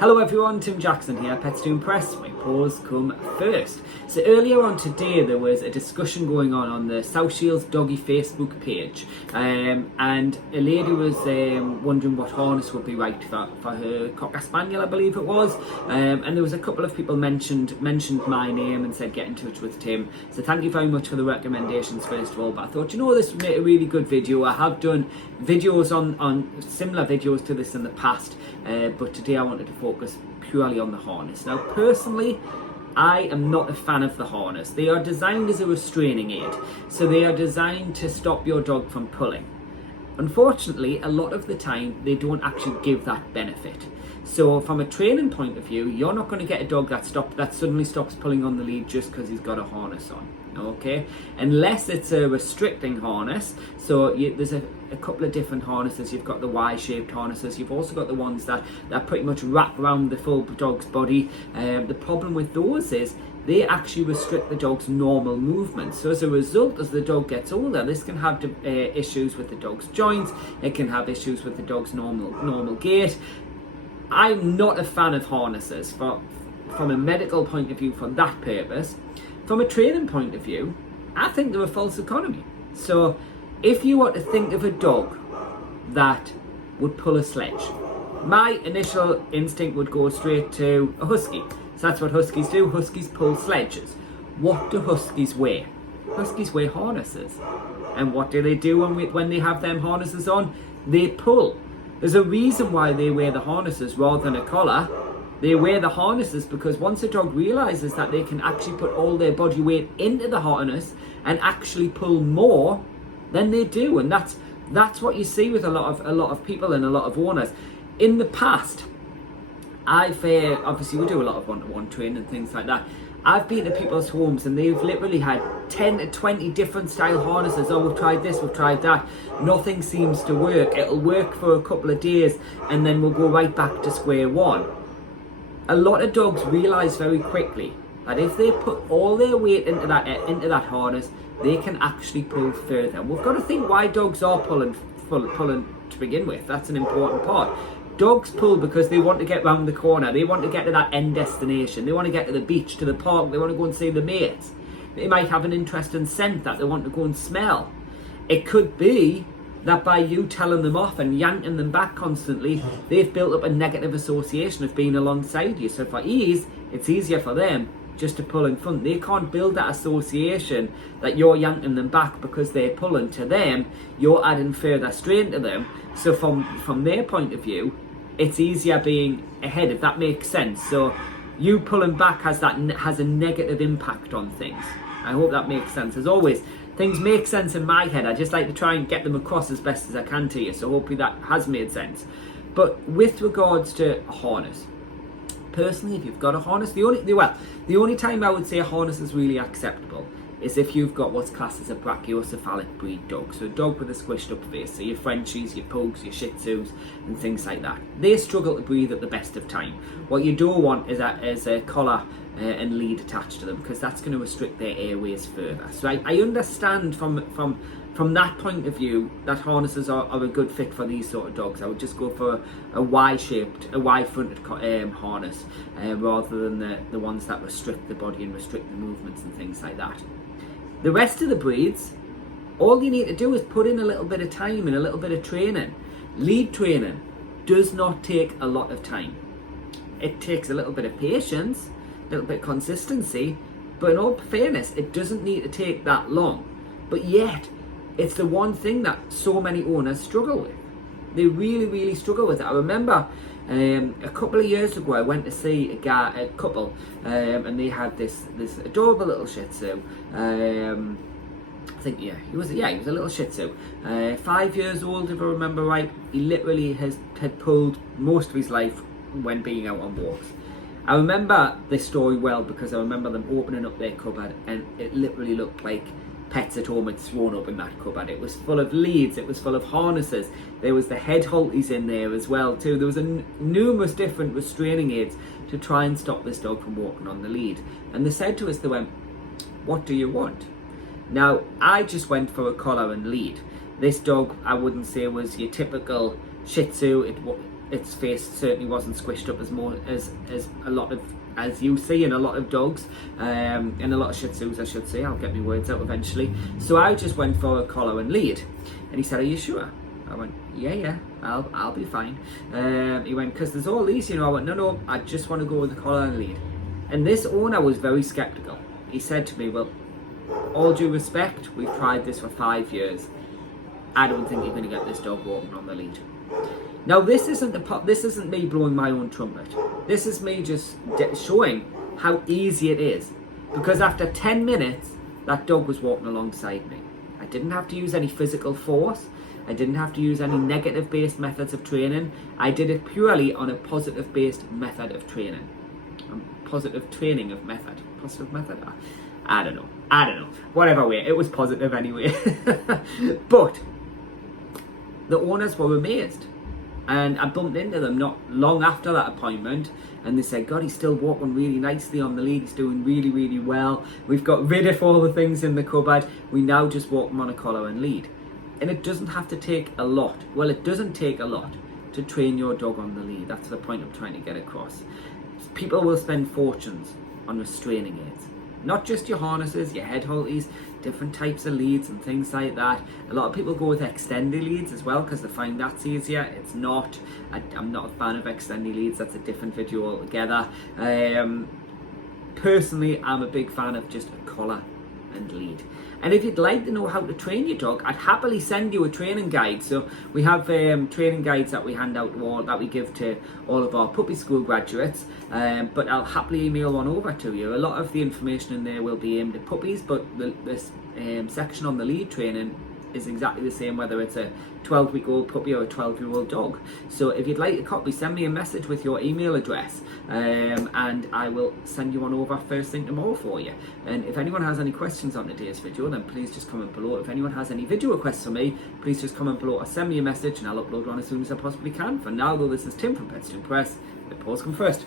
Hello everyone, Tim Jackson here, Pets to Impress, my paws come first. So earlier on today there was a discussion going on the South Shields Doggy Facebook page, and a lady was wondering what harness would be right for her Cocker Spaniel, I believe it was, and there was a couple of people mentioned my name and said get in touch with Tim. So thank you very much for the recommendations first of all, but I thought, this would make a really good video. I have done videos on similar videos to this in the past, but today I wanted to focus purely on the harness. Now personally, I am not a fan of the harness. They are designed as a restraining aid, so they are designed to stop your dog from pulling. Unfortunately, a lot of the time they don't actually give that benefit. So from a training point of view, you're not going to get a dog that suddenly stops pulling on the lead just because he's got a harness on, okay? Unless it's a restricting harness. So there's a couple of different harnesses. You've got the Y-shaped harnesses. You've also got the ones that pretty much wrap around the full dog's body. The problem with those is they actually restrict the dog's normal movement. So as a result, as the dog gets older, this can have issues with the dog's joints. It can have issues with the dog's normal gait. I'm not a fan of harnesses from a medical point of view for that purpose. From a training point of view, I think they're a false economy. So if you were to think of a dog that would pull a sledge, my initial instinct would go straight to a husky. So that's what huskies do. Huskies pull sledges. What do huskies wear? Huskies wear harnesses. And what do they do when they have them harnesses on? They pull. There's a reason why they wear the harnesses rather than a collar. They wear the harnesses because once a dog realizes that they can actually put all their body weight into the harness and actually pull more, then they do. And that's what you see with a lot of people and a lot of owners. In the past, I've obviously we do a lot of one-to-one training and things like that. I've been to people's homes and they've literally had 10 to 20 different style harnesses. Oh, we've tried this, we've tried that. Nothing seems to work. It'll work for a couple of days and then we'll go right back to square one. A lot of dogs realise very quickly that if they put all their weight into that harness, they can actually pull further. We've got to think why dogs are pulling to begin with. That's an important part. Dogs pull because they want to get round the corner. They want to get to that end destination. They want to get to the beach, to the park. They want to go and see the mates. They might have an interesting scent that they want to go and smell. It could be that by you telling them off and yanking them back constantly, they've built up a negative association of being alongside you. So for ease, it's easier for them just to pull in front. They can't build that association that you're yanking them back because they're pulling. To them, you're adding further strain to them. So from their point of view, it's easier being ahead, if that makes sense. So you pulling back has a negative impact on things. I hope that makes sense. As always, things make sense in my head. I just like to try and get them across as best as I can to you. So hopefully that has made sense. But with regards to a harness, personally, if you've got a harness, the only time I would say a harness is really acceptable is if you've got what's classed as a brachiocephalic breed dog. So a dog with a squished up face. So your Frenchies, your Pugs, your Shih Tzus and things like that. They struggle to breathe at the best of time. What you don't want is a collar and lead attached to them, because that's going to restrict their airways further. So I understand from that point of view that harnesses are a good fit for these sort of dogs. I would just go for a Y-fronted harness rather than the ones that restrict the body and restrict the movements and things like that. The rest of the breeds, all you need to do is put in a little bit of time and a little bit of training. Lead training does not take a lot of time. It takes a little bit of patience, a little bit of consistency, but in all fairness, it doesn't need to take that long. But yet, it's the one thing that so many owners struggle with. They really, really struggle with it. I remember a couple of years ago, I went to see a couple, and they had this adorable little Shih Tzu. I think he was a little Shih Tzu. 5 years old, if I remember right. He literally had pulled most of his life when being out on walks. I remember this story well because I remember them opening up their cupboard and it literally looked like Pets at Home had thrown up in that cupboard. It was full of leads, it was full of harnesses, there was the head halties in there as well too. There was numerous different restraining aids to try and stop this dog from walking on the lead. And they said to us, they went, "What do you want?" Now, I just went for a collar and lead. This dog, I wouldn't say was your typical Shih Tzu. its face certainly wasn't squished up as a lot of, as you see in a lot of dogs, and a lot of Shih Tzus, I should say. I'll get my words out eventually. So I just went for a collar and lead, and he said, "Are you sure?" I went, yeah, I'll be fine. He went, "Because there's all these, you know." I went, no, I just want to go with the collar and lead. And this owner was very skeptical. He said to me, "Well, all due respect, we've tried this for 5 years. I don't think you're going to get this dog walking on the lead." Now, this isn't me blowing my own trumpet. This is me just showing how easy it is. Because after 10 minutes, that dog was walking alongside me. I didn't have to use any physical force. I didn't have to use any negative-based methods of training. I did it purely on a positive-based method of training. Positive training of method. Positive method? I don't know. Whatever way. It was positive anyway. But the owners were amazed. And I bumped into them not long after that appointment, and they said, "God, he's still walking really nicely on the lead. He's doing really, really well. We've got rid of all the things in the cupboard. We now just walk him on a collar and lead." And it doesn't have to take a lot. Well, it doesn't take a lot to train your dog on the lead. That's the point I'm trying to get across. People will spend fortunes on restraining aids. Not just your harnesses, your head halties, different types of leads and things like that. A lot of people go with extendy leads as well because they find that's easier. It's not. I'm not a fan of extendy leads. That's a different video altogether. Personally, I'm a big fan of just a collar and lead. And if you'd like to know how to train your dog, I'd happily send you a training guide. So we have training guides that we hand out that we give to all of our puppy school graduates. But I'll happily email one over to you. A lot of the information in there will be aimed at puppies, but this section on the lead training is exactly the same whether it's a 12-week-old puppy or a 12-year-old dog. So if you'd like a copy, send me a message with your email address, and I will send you one over first thing tomorrow for you. And if anyone has any questions on today's video, then please just comment below. If anyone has any video requests for me, please just comment below or send me a message and I'll upload one as soon as I possibly can. For now though, this is Tim from Pets to Impress. The paws come first.